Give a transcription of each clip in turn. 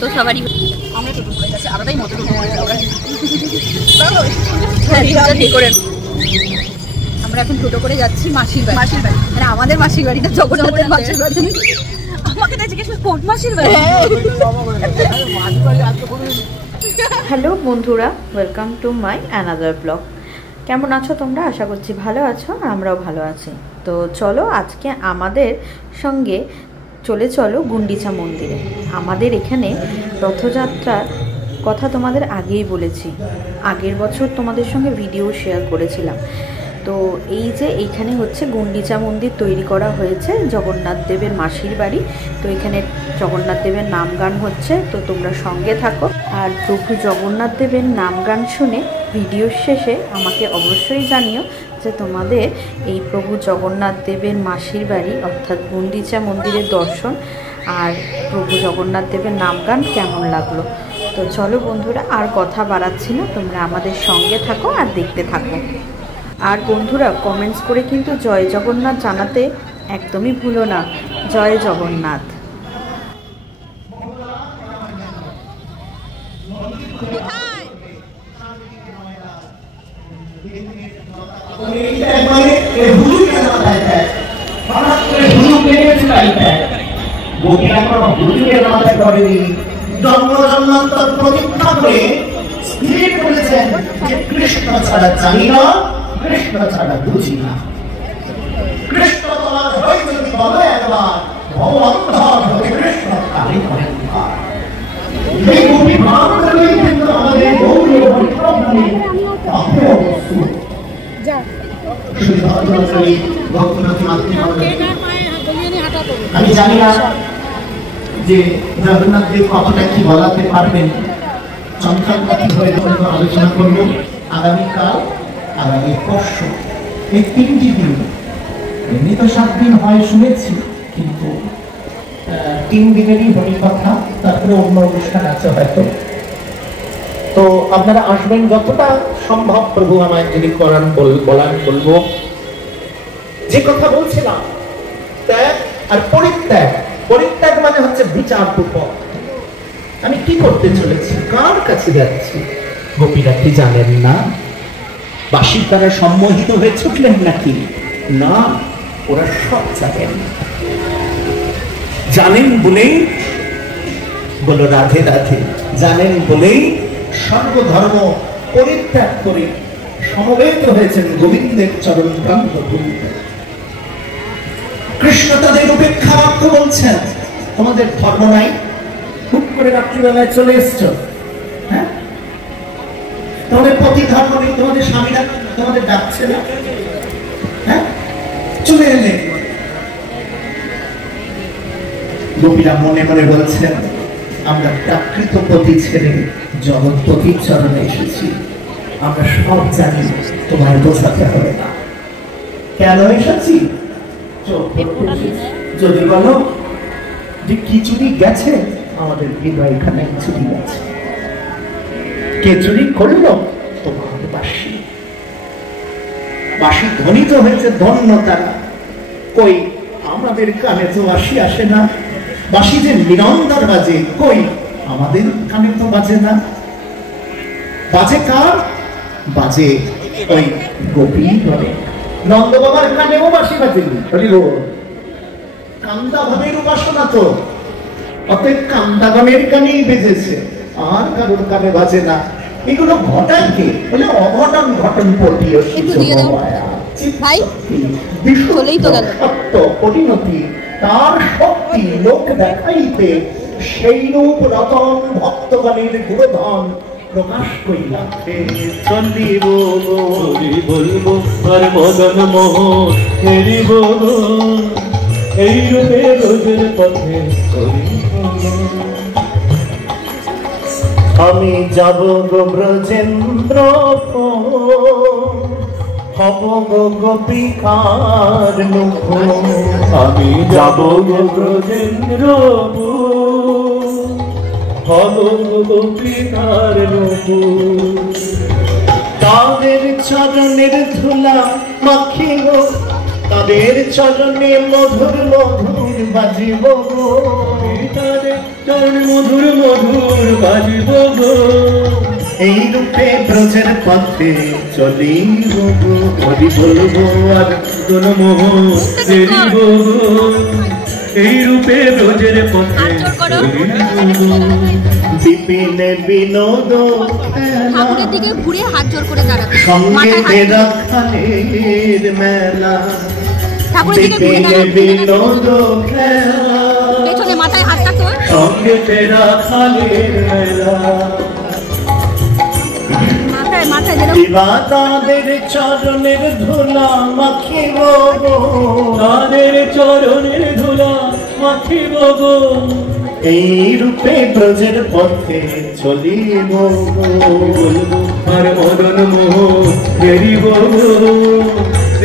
টোটো সবারই। আমরা টোটো করে যাচ্ছি, আলাদাই মতো টোটো করে আমরা এখন টোটো করে যাচ্ছি মাসির বাড়ি। মাসির বাড়ি মানে আমাদের মাসির বাড়ি না, জগন্নাথের মাসির বাড়ি। আমাকে তো জিজ্ঞেস করে কোন মাসির বাড়ি। হ্যালো বন্ধুরা, welcome to my another blog. কেমন আছো তোমরা? আশা করছি ভালো আছো, আমরাও ভালো আছি। তো চলো আজকে আমাদের সঙ্গে চলো গুন্ডিচা মন্দিরে। আমাদের এখানে রথযাত্রার কথা তোমাদের আগেই বলেছি, আগের বছর তোমাদের সঙ্গে ভিডিও শেয়ার করেছিলাম। তো এই যে এইখানে হচ্ছে গুন্ডিচা মন্দির তৈরি করা হয়েছে জগন্নাথ দেবের মাসির বাড়ি। তো এখানে জগন্নাথ দেবের নাম গান হচ্ছে, তো তোমরা সঙ্গে থাকো। আর প্রভু জগন্নাথ দেবের নাম গান শুনে ভিডিওর শেষে আমাকে অবশ্যই জানিও যে তোমাদের এই প্রভু জগন্নাথ দেবের মাসির বাড়ি অর্থাৎ গুন্ডিচা মন্দিরের দর্শন আর প্রভু জগন্নাথ দেবের নাম গান কেমন লাগলো। তো চলো বন্ধুরা, আর কথা বাড়াচ্ছি না, তোমরা আমাদের সঙ্গে থাকো আর দেখতে থাকো। আর বন্ধুরা কমেন্টস করে কিন্তু জয় জগন্নাথ জানাতে একদমই ভুলো না। জয় জগন্নাথ। কৃষ্ণ ছাড়া জানি না, কৃষ্ণ ছাড়া বুঝি না। কৃষ্ণ তোমার হয়ে যদি বলো একবার, ভগবান হবে কৃষ্ণ কালী করেন। এই গোপী ভাবগুলোই কিন্তু আমাদের গৌরী বৈষ্ণবী আমি জানি না যে জগন্নাথ দেব কতটা কি বলাতে পারবেন। চঞ্চল পাখি হয়ে আলোচনা করবো আগামীকাল, আগামী পরশু, এই 3টি দিন। এমনি তো 7 দিন হয় শুনেছি, কিন্তু 3 দিনেরই হরি কথা, তারপরে অন্য অনুষ্ঠান আছে হয়তো। তো আপনারা আসবেন যতটা সম্ভব, প্রভু আমায় যদি করান বলান বলবো। যে কথা বলছিলাম, ত্যাগ আর পরিত্যাগ। পরিত্যাগ মানে হচ্ছে বিচার পূর্বক আমি কি করতে চলেছি, কার কাছে যাচ্ছি। গোপীরা কি জানেন না? বাসির দ্বারা সম্মোহিত হয়ে ছুটলেন নাকি? না, ওরা সব জানেন। জানেন বলেই বলো রাধে রাধে, জানেন বলেই সর্বধর্ম পরিত্যাগ করে সমবেত হয়েছেন গোবিন্দের চরণ প্রান্ত ভূমিতে। কৃষ্ণ তাদের উপেক্ষা বাক্য বলছেন, তোমাদের ধর্ম নাই, হুট করে রাত্রিবেলায় চলে এসছ। হ্যাঁ, তোমাদের পতি ধর্ম নেই, তোমাদের স্বামীরা তোমাদের ডাকছে না, হ্যাঁ, চলে এলে। গোপীরা মনে মনে বলছেন, আমরা প্রাকৃত পতি ছেড়ে জগৎপতির চরণে এসেছি। আমরা সব জানি, তোমার বোঝাতে হবে না কেন এসেছি। যদি বলো যে কি চুরি গেছে, আমাদের হৃদয় এখানে চুরি গেছে। কে চুরি করলো? তোমার বাসী। বাসী ধ্বনিত হয়েছে ধন্য তারা। কই আমাদের কানে তো বাসী আসে না। বাসী যে নিরন্তর বাজে, কই আমাদের কানে তো বাজে না। বাজে কার? বাজে ওই গোপী ধরে। নন্দ বাবার কানেও বাসী বাজেনি, কান্দা ভাবের উপাসনা তো, অতএব কান্দাগণের কানেই বেজেছে, আর কারোর কানে বাজে না। এগুলো ঘটায় কে? বলে অঘটন ঘটন পটীয় পরিণতি, তার শক্তি লোক দেখাইতে সেই রূপ রতন ভক্তগণের গুরুধন প্রকাশ করিলাতে চলিব বলবো আর মদন মোহন হেরিব এই রূপে রোজের পথে। আমি যাব গো ব্রজেন্দ্র, হব গো গোপিকার মুখ। আমি যাব গো ব্রজেন্দ্র, হব গো গোপিকার মুখ। তাদের চরণের ধুলা মাখিব, তাদের চরণে মধুর মধুর বাজিব। তাদের চরণ মধুর মধুর বাজিব গো। এই রূপে ব্রজের পথে চলিব গো, হরি বলবো আর দোল মোহ ফেরিব গো। এই রূপে ব্রজের পথে চলিব গো। বিপিনে বিনোদ ঠাকুরের দিকে ঘুরে হাত জোর করে দাঁড়াবে, সঙ্গে মাথায় হাত তেরা খালের মেলা। ঠাকুরের দিকে ঘুরে বিপিনে দাঁড়াবে, বিনোদ খেলা, পেছনে মাথায় হাতটা তোল। সঙ্গে তেরা খালের মেলা। মাথায় মাথায় যেন দিবা তাদের চরণের ধুলা মাখিব গো, তাদের চরণের ধুলা মাখিব গো। এই রূপে ব্রজের পথে চলিব গো। বলবো আর মদন মোহ ফেরিব গো।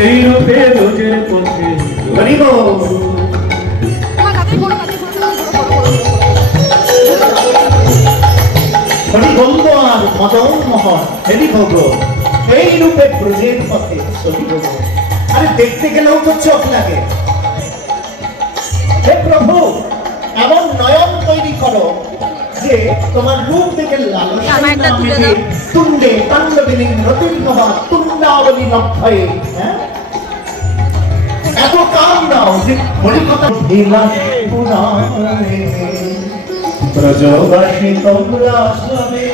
এই রূপে ব্রজের পথে হরি গো। তোমার কাছে বড় কাছে হরি বলবো আর মদন মোহন ফেরিব গো। এই রূপে ব্রজের পথে চলিব গো। আরে দেখতে গেলেও তো চোখ লাগে। হে প্রভু, এমন নয়ন তৈরি করো যে তোমার রূপ দেখে আমার একটা তুলে দাও। তুণ্ডে তাণ্ডবিনী রতির্গমা তুণ্ডাবলী লক্ষয়ে। হ্যাঁ, এত কাম দাও যে হরিকথা বিলাস পুরাণে ব্রজবাসী তোমরা সবে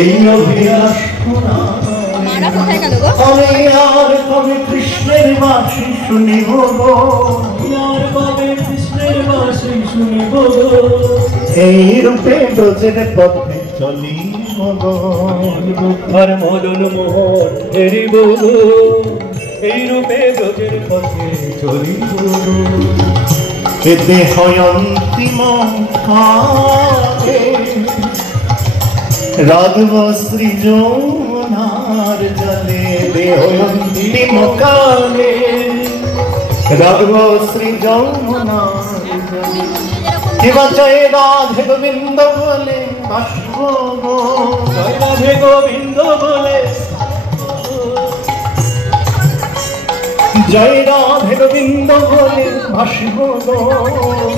এই অভিলাষ পুরাণে। মারা কোথায় গেল গো? কবে আর কবে কৃষ্ণের বাসি শুনিব গো, আর কবে কৃষ্ণের বাসি শুনিব গো। এই রূপে ব্রজের পথে চলিব গো। আর মদন মোহন ফেরিব গো। এই রূপে ব্রজের পথে চলিব গো। এ দেহ অন্তিম কালে রাধব শ্রী যমুনার জলে। দেহ অন্তিম কালে রাধব শ্রী যমুনার জলে। এবার জয় রাধে গোবিন্দ বলে বাসব গো, জয় রাধে গোবিন্দ বলে, জয় রাধে গোবিন্দ বলে ভাসব গো।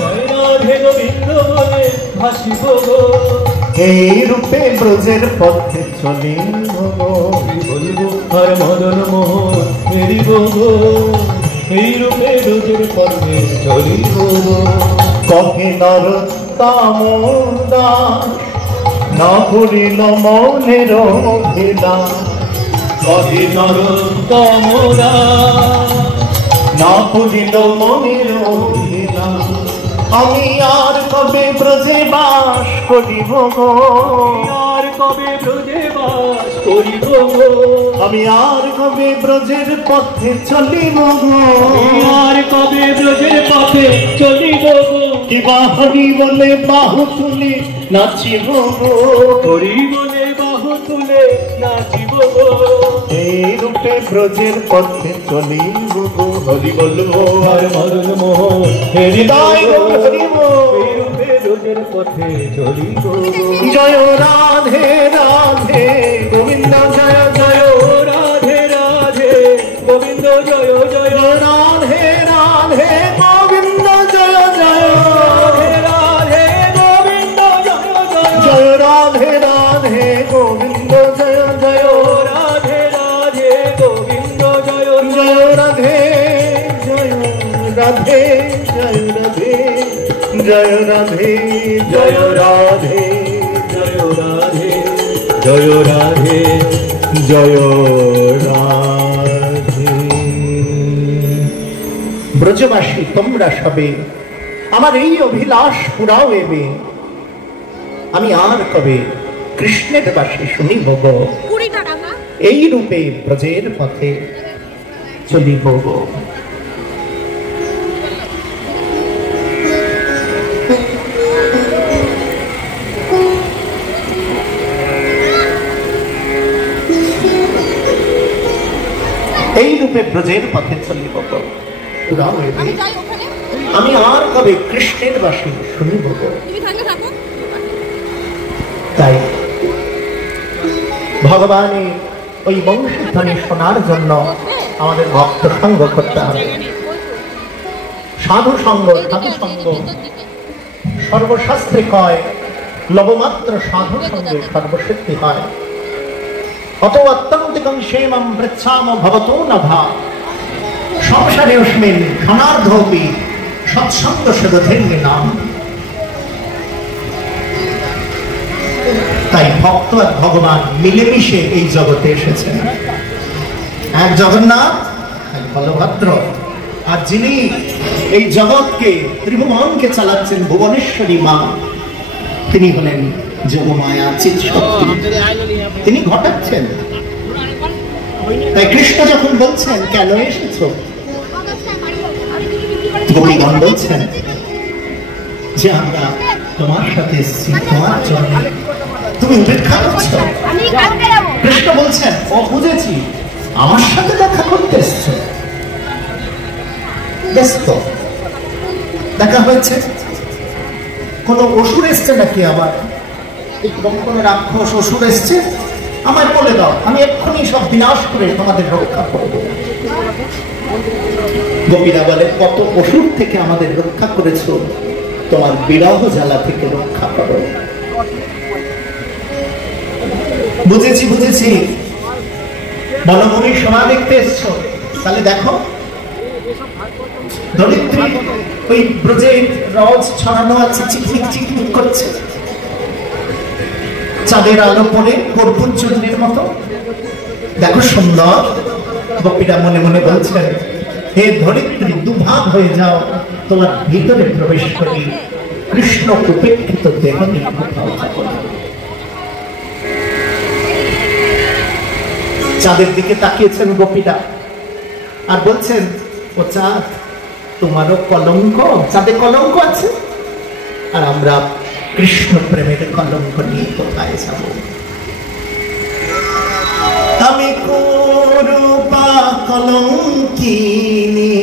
জয় রাধে গোবিন্দ বলে ভাসিব গো। এই রূপে ব্রজের পথে চলিব গো। বলবো আর মদন মোহন ফেরিব গো। এই রূপে ব্রজের পথে চলিব গো। কহে নরোত্তম দাস না করিল মনের অভিলাষ। কহে নরোত্তম দাস না করিল মনের অভিলাষ। আমি আর কবে ব্রজে বাস করিব গো, আর কবে ব্রজে বাস করিব গো। আমি আর কবে ব্রজের পথে চলিব গো, আর কবে ব্রজের পথে চলিব গো। কিবা হরি বলে বাহু তুলি নাচিব গো। হরি বলে বাহু তুলে নাচিব গো। এই রূপে ব্রজের পথে চলিব গো। হরি বলবো আর মদন মোহন ফেরিব হৃদয় গো। গো হরিব। এই রূপে ব্রজের পথে চলিব গো। জয় রাধে রাধে গোবিন্দ জয় জয়। রাধে রাধে গোবিন্দ জয় জয়। রাধে রাধে গোবিন্দ জয় জয়। রাধে গোবিন্দ জয় জয়। জয় রাধে রাধে গোবিন্দ জয় জয়। রাধে রাধে গোবিন্দ জয় জয় রাধে জয় রাধে জয় রাধে জয় রাধে জয় রাধে জয় রাধে জয় রাধে জয় রাধে। ব্রজবাসী তোমরা সবে আমার এই অভিলাষ পুরাও এবে। আমি আর কবে কৃষ্ণের বাসী শুনিব গো। 20 টাকা না? এই রূপে ব্রজের পথে চলিব গো। এই রূপে ব্রজের পথে চলিব গো। পুরাও এবে। আমি যাই ওখানে, আমি আর কবে কৃষ্ণের বাসী শুনিব গো। তুমি থাকলে থাকো। তাই ভগবানের ওই বংশধ্বনি শোনার জন্য আমাদের ভক্ত সঙ্গ করতে হবে। সাধু সঙ্গ, সাধু সঙ্গ সর্বশাস্ত্রে কয় লবমাত্র সাধু সঙ্গে সর্বশক্তি হয়। অত অত্যন্তিকং সেমম পৃচ্ছাম ভবতো নভা সংসারে অস্মিন ক্ষণার্ধপি সৎসঙ্গ সদধেন্নি নাম। তাই ভক্ত আর ভগবান মিলেমিশে এই জগতে এসেছেন। এক জগন্নাথ, এক বলভদ্র, আর যিনি এই জগৎকে ত্রিভুবনকে চালাচ্ছেন ভুবনেশ্বরী মা, তিনি হলেন যোগমায়া চিৎ শক্তি, তিনি ঘটাচ্ছেন। তাই কৃষ্ণ যখন বলছেন কেন এসেছো, গোপীগণ বলছেন যে আমরা তোমার সাথে এসেছি তোমার জন্য, তুমি উপেক্ষা করছো। কৃষ্ণ বলছেন ও বুঝেছি, আমার সাথে দেখা করতে এসছো। ব্যস্ত দেখা হয়েছে, কোন অসুর এসছে নাকি, আবার কোন রাক্ষস অসুর এসছে, আমায় বলে দাও, আমি এক্ষুনি সব বিনাশ করে তোমাদের রক্ষা করবো। গোপীরা বলে কত অসুর থেকে আমাদের রক্ষা করেছো, তোমার বিরহ জ্বালা থেকে রক্ষা করো। বুঝেছি বুঝেছি, বনভূমির সভা দেখতে এসছো, তাহলে দেখো ধরিত্রী ওই ব্রজের রজ ছড়ানো আছে, চিকচিক চিকচিক করছে, চাঁদের আলো পড়ে কর্পূর চূর্ণের মতো, দেখো সুন্দর। গোপীরা মনে মনে বলছেন হে ধরিত্রী, দুভাগ হয়ে যাও, তোমার ভিতরে প্রবেশ করি, কৃষ্ণ উপেক্ষিত দেহ নিয়ে কোথাও যাবো না। চাঁদের দিকে তাকিয়েছেন গোপীরা আর বলছেন ও চাঁদ, তোমারও কলঙ্ক, চাঁদে কলঙ্ক আছে, আর আমরা কৃষ্ণ প্রেমের কলঙ্ক নিয়ে কোথায় যাব। আমি করুপা কলঙ্কিনী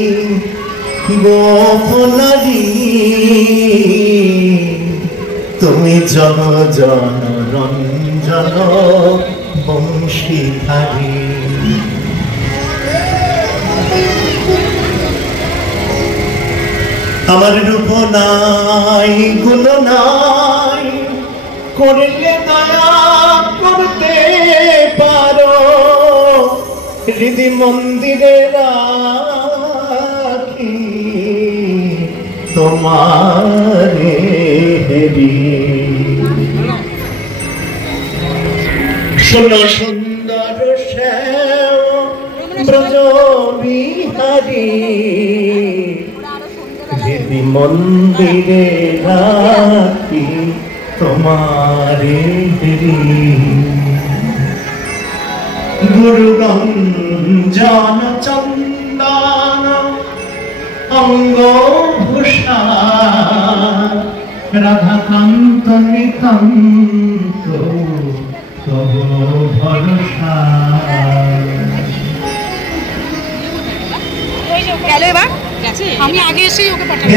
গোপনারী, তুমি জন জন রঞ্জন বংশীধারী। আমার রূপ নাই গুণ নাই, করলে দয়া করতে পারো, হৃদি মন্দিরে রাখি তোমারে হেরি। শোনো সুন্দর শ্যাম ব্রজ বিহারী, হৃদি মন্দিরে রাখি তোমারে হেরি। গুরুগঞ্জন চন্দন অঙ্গ ভূষা, রাধাকান্ত নিকান্ত তব ভরসা। গেল এবার গেছে, আমি আগে এসে ওকে পাঠাবো।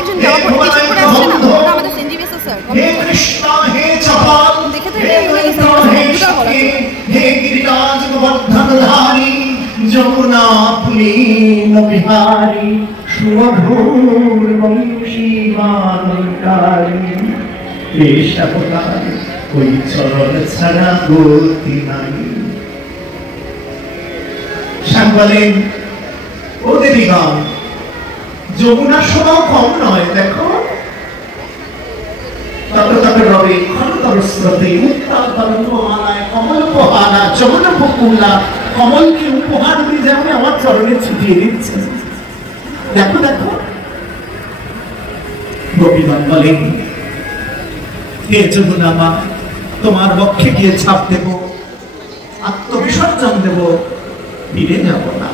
একজন যাওয়া পড়ে কিছু করে আসছে না, ওটা আমাদের সেন্ট জেভিয়ার্স স্যার। হে কৃষ্ণ হে চপল, দেখে তো হে গিরিরাজ গোবর্ধনধারী, যমুনা পুলীন বিহারী, সুমধুর বংশীবানকারী, পেশাবতার ওই চরণ ছাড়া গতি নাই। বলেন ও দেবীগণ, যমুনার সমান কম নয়, দেখো তত রবে ক্ষণতর স্রোতে উত্তাল তরঙ্গমালায় কমল পোহানা যমুনা বকুলা, কমলকে উপহার দিয়ে যেমন আমার চরণে ছুটিয়ে দিচ্ছে। দেখো দেখো, গোপীগণ বলেন হে যমুনা মা, তোমার বক্ষে গিয়ে ছাপ দেব, আত্মবিসর্জন দেব, ফিরে যাব না।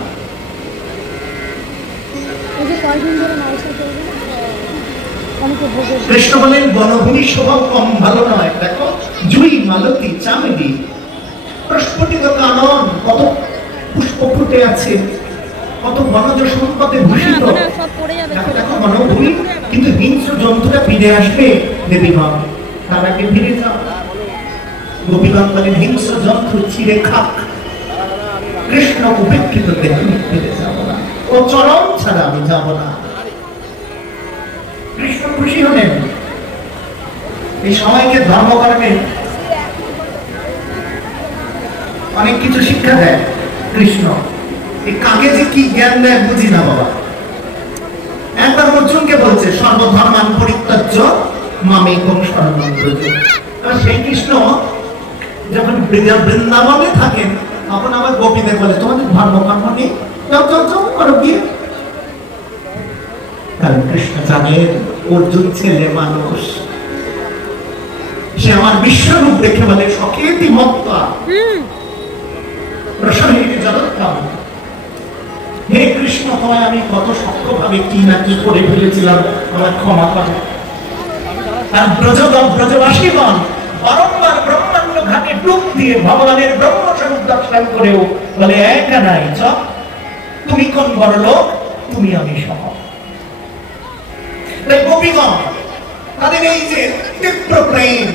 কৃষ্ণ বলেন বনভূমির স্বভাব কম ভালো নয়, দেখো জুই মালতী চামেলি প্রস্ফুটিত কানন, কত পুষ্প ফুটে আছে, কত বনজ সম্পদে ভূষিত। দেখো বনভূমি, কিন্তু হিংস্র জন্তুরা ফিরে আসবে দেবীগণ, তার আগে ফিরে যাও। গোপীগণ বলেন হিংস্র জন্তু ছিঁড়ে খাক, কৃষ্ণ উপেক্ষিত দেহ ফিরে যাব না, ও চরণ ছাড়া আমি যাব না। কৃষ্ণ খুশি হলেন। এই সময়কে ধর্মকর্মে অনেক কিছু শিক্ষা দেয় কৃষ্ণ। এই কাকে যে কি জ্ঞান দেয় বুঝি না বাবা। একবার অর্জুনকে বলছে সর্বধর্মান পরিত্যাজ্য মামেকং শরণং ব্রজ। সেই কৃষ্ণ যখন বৃন্দাবনে থাকেন তখন আবার গোপীদের বলে তোমাদের ধর্মকর্ম নেই, যাও যাও যাও করো গিয়ে। কারণ কৃষ্ণ জানেন অর্জুন ছেলে মানুষ, সে আমার বিশ্বরূপ দেখে বলে সখেতি মত্তা প্রসারিত জগৎকাম। হে কৃষ্ণ, তোমায় আমি কত শক্তভাবে কি না কি করে ফেলেছিলাম, আমার ক্ষমা করো। আর ব্রজবাসীগণ বারংবার ব্রহ্মাণ্ড ঘাটে ডুব দিয়ে ভগবানের ব্রহ্মস্বরূপ দর্শন করেও বলে একা নাই চ, তুমি কোন বড় লোক, তুমি আমি সহ। তাই গোপীগণ তাদের এই যে তীব্র প্রেম,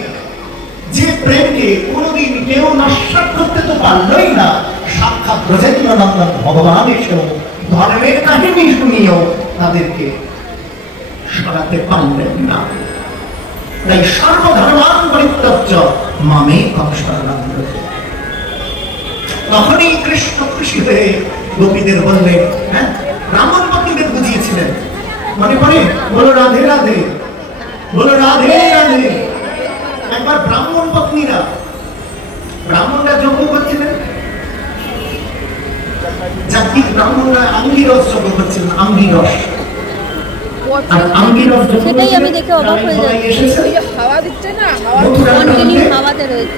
যে প্রেমকে কোনদিন কেউ নস্বাত করতে তো পারলই না, সাক্ষাৎ ব্রজেন্দ্রনন্দন ভগবান এসেও ধর্মের কাহিনী শুনিয়েও তাদেরকে সরাতে পারলেন না। তাই সর্বধর্মান পরিত্যাজ্য মামেকং শরণং ব্রজ। তখনই কৃষ্ণ খুশি হয়ে গোপীদের বললেন, হ্যাঁ ব্রাহ্মণ পত্নীদের বুঝিয়েছিলেন, মনে পড়ে? বলো রাধে রাধে, বলো রাধে রাধে। একবার ব্রাহ্মণ পত্নীরা, ব্রাহ্মণরা যজ্ঞ করছিলেন, জাতিক ব্রাহ্মণরা আঙ্গিরস যজ্ঞ করছিলেন, আঙ্গিরস। আর আঙ্গিরস যজ্ঞ সেটাই আমি দেখে অবাক হয়ে যাচ্ছি, হাওয়া দিচ্ছে না, হাওয়া কন্টিনিউ হাওয়াতে রয়েছে।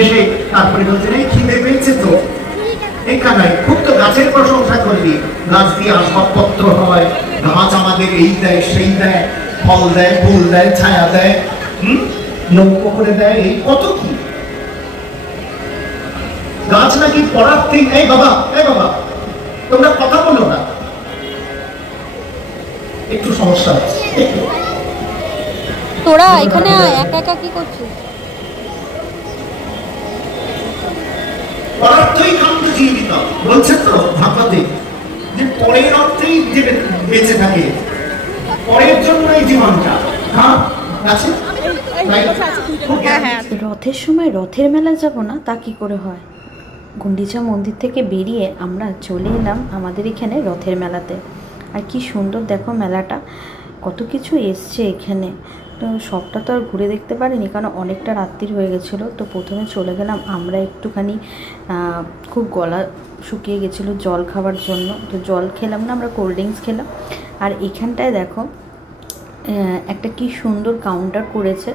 এসে তারপরে বলছেন এই খিদে পেয়েছে তো এই কানাই, খুব তো গাছের প্রশংসা করবি, গাছ দিয়ে আসবাবপত্র হয়, গাছ আমাদের এই দেয় সেই দেয়, ফল দেয়, ফুল দেয়, ছায়া দেয়, নৌকো করে দেয়, এই কত কি। গাছ নাকি পড়ার ঠিক। এই বাবা, এই বাবা, তোমরা কথা বলো না, একটু সমস্যা আছে। তোরা এখানে একা একা কি করছিস? পরার্থই কান্ত জীবিত বলছে তো ভাগবতে, যে পরের অর্থেই যে বেঁচে থাকে, পরের জন্য এই জীবনটা। হ্যাঁ আছে। রথের সময় রথের মেলা যাব না তা কি করে হয়? গুন্ডিচা মন্দির থেকে বেরিয়ে আমরা চলে এলাম আমাদের এখানে রথের মেলাতে। আর কি সুন্দর দেখো মেলাটা, কত কিছু এসছে এখানে। তো সবটা তো আর ঘুরে দেখতে পারিনি, কারণ অনেকটা রাত্রির হয়ে গেছিলো। তো প্রথমে চলে গেলাম আমরা একটুখানি, খুব গলা শুকিয়ে গেছিলো জল খাওয়ার জন্য। তো জল খেলাম না, আমরা কোল্ড ড্রিঙ্কস খেলাম। আর এখানটায় দেখো একটা কি সুন্দর কাউন্টার করেছে,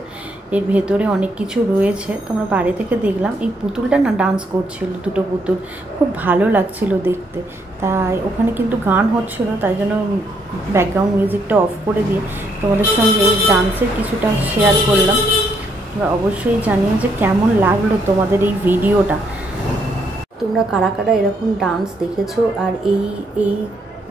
এর ভেতরে অনেক কিছু রয়েছে। তোমরা বাড়ি থেকে দেখলাম এই পুতুলটা না ডান্স করছিল, দুটো পুতুল, খুব ভালো লাগছিল দেখতে। তাই ওখানে কিন্তু গান হচ্ছিল, তাই জন্য ব্যাকগ্রাউন্ড মিউজিকটা অফ করে দিয়ে তোমাদের সঙ্গে এই ডান্সের কিছুটা শেয়ার করলাম। তোমরা অবশ্যই জানিও যে কেমন লাগলো তোমাদের এই ভিডিওটা। তোমরা কারা কারা এরকম ডান্স দেখেছো আর এই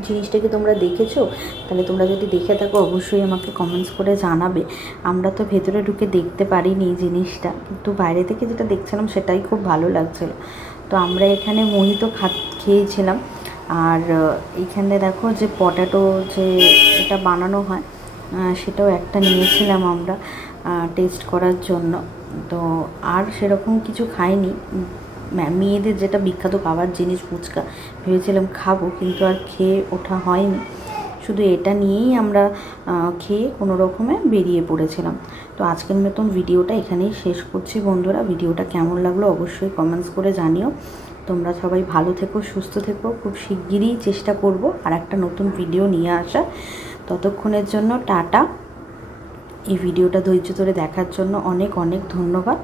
জিনিসটাকে তোমরা দেখেছো? তাহলে তোমরা যদি দেখে থাকো অবশ্যই আমাকে কমেন্টস করে জানাবে। আমরা তো ভেতরে ঢুকে দেখতে পারিনি এই জিনিসটা, কিন্তু বাইরে থেকে যেটা দেখছিলাম সেটাই খুব ভালো লাগছিলো। তো আমরা এখানে মোহিত খেয়েছিলাম। আর এইখানে দেখো যে পটেটো যে এটা বানানো হয় সেটাও একটা নিয়েছিলাম আমরা টেস্ট করার জন্য। তো আর সেরকম কিছু খাইনি। মেয়েদের যেটা বিখ্যাত খাবার জিনিস ফুচকা ভেবেছিলাম খাবো, কিন্তু আর খেয়ে ওঠা হয়নি। শুধু এটা নিয়েই আমরা খেয়ে কোনো রকমে বেরিয়ে পড়েছিলাম। তো আজকের মতন ভিডিওটা এখানেই শেষ করছি বন্ধুরা। ভিডিওটা কেমন লাগলো অবশ্যই কমেন্টস করে জানিও। তোমরা সবাই ভালো থেকো, সুস্থ থেকো। খুব শিগগিরই চেষ্টা করব আর একটা নতুন ভিডিও নিয়ে আসা। ততক্ষণের জন্য টাটা। এই ভিডিওটা ধৈর্য ধরে দেখার জন্য অনেক অনেক ধন্যবাদ।